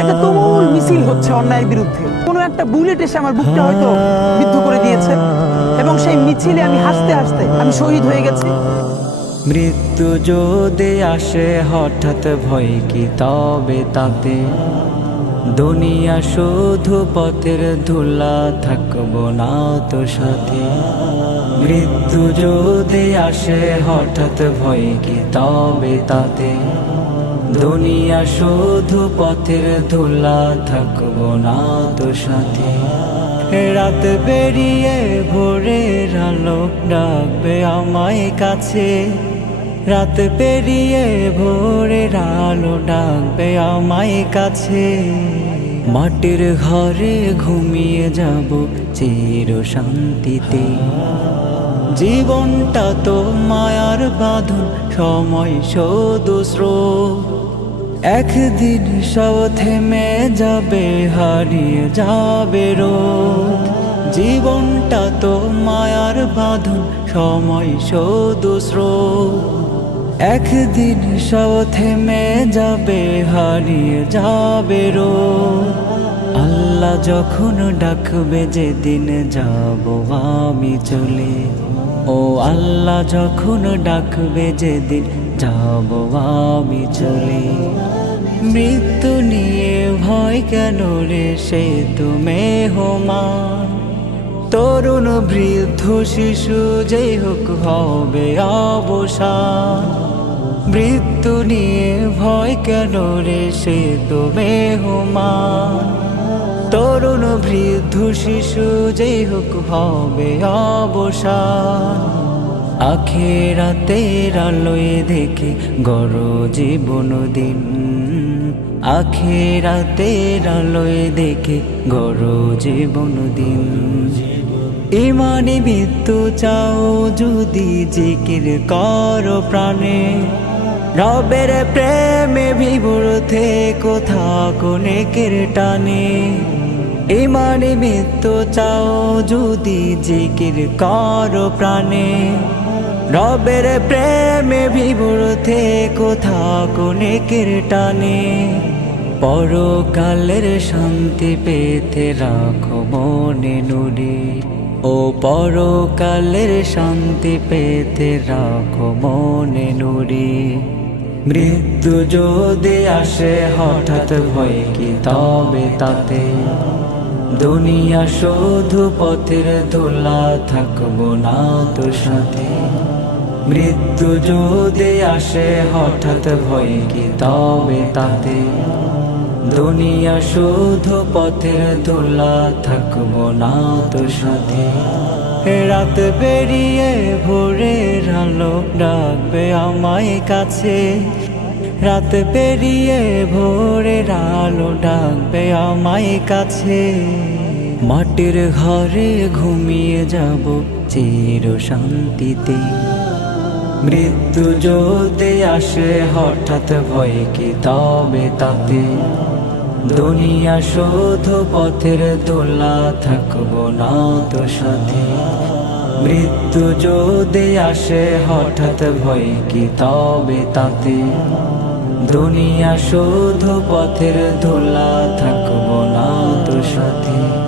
একটা তুমুল মিছিল হচ্ছে অন্যায়ের বিরুদ্ধে। কোনো একটা বুলেট এসে আমার বুকটা হয়তো বিদ্ধ করে দিয়েছে, এবং সেই মিছিলে আমি হাসতে হাসতে আমি শহীদ হয়ে গেছি। মৃত্যু যদি আসে, হঠাৎ ভয় কি তবে তাতে? দুনিয়া শুধু পথের ধুলা, থাকব না তো সাথে। মৃত্যু যদি আসে, হঠাৎ ভয় কি তবে তাতে? দুনিয়া শুধু পথের ধুলা, থাকব না তো সাথে। রাত বেরিয়ে ভোরের আলো ডাকবে আমায় কাছে। রাত পেরিয়ে ভোরের আলো ডাকবে আমায় কাছে। মাটির ঘরে ঘুমিয়ে যাব চির শান্তিতে। জীবনটা তো মায়ার বাঁধন, সময় স্রোত। একদিন সব থেমে যাবে, হারিয়ে যাবে রোদ। জীবনটা তো মায়ার বাঁধন, সময় স্রোত। একদিন সব থেমে যাবে, হারিয়ে যাবে রো আল্লাহ যখন ডাকবে, যেদিন যাব আমি চলে। ও আল্লাহ যখন ডাকবে, যেদিন যাব আমি চলে। মৃত্যু নিয়ে ভয় কেন রে? সে তো মেহমান। তরুণ, বৃদ্ধ, শিশু যে হোক হবে অবসান। মৃত্যু নিয়ে ভয় কেন রে? সে তো মেহমান। তরুণ বৃদ্ধ শিশু যে হোক হবে অবসান। আখেরাতের আলোয় দেখে গর জীবন দিন। আখেরাতের আলোয় দেখে গর জীবন দিন। ইমানি মৃত্যু চাও, যদি জিকির কর প্রাণে। রবের প্রেমে বিভোর কোথা কোনেকের টানে। ইমানি মৃত্যু চাও, যদি জিকির কর প্রাণে। রবের প্রেমে বিভোর কোথা কোনেকের টানে। পরকালের শান্তি পেতে রাখো মনে নুরে ও পরকালের শান্তি পেতে রাখো মনে নুরে মৃত্যু যদি আসে, হঠাৎ ভয় কি? তবে তাতে দুনিয়া শুধু পথের ধুলা, থাকব না তো সাথে। মৃত্যু যদি আসে, হঠাৎ ভয় কি তবে তাতে? দুনিয়া শুধু পথের ধুলা, থাকব না তো সাথে। রাত বেরিয়ে ভোরের আলো ডাকবে আমায় কাছে। রাত পেরিয়ে ভোরের আলো ডাকবে আমায় কাছে। মাটির ঘরে ঘুমিয়ে যাব চির শান্তিতে। মৃত্যু যদি আসে, হঠাৎ ভয় কি তবে তাতে? দুনিয়া শুধু পথের দোলা থাকব না তো সাথে। মৃত্যু যদি আসে, হঠাৎ ভয় কি তবে তাতে? দুনিয়া শুধু পথের ধুলা থাকব না তো সাথে।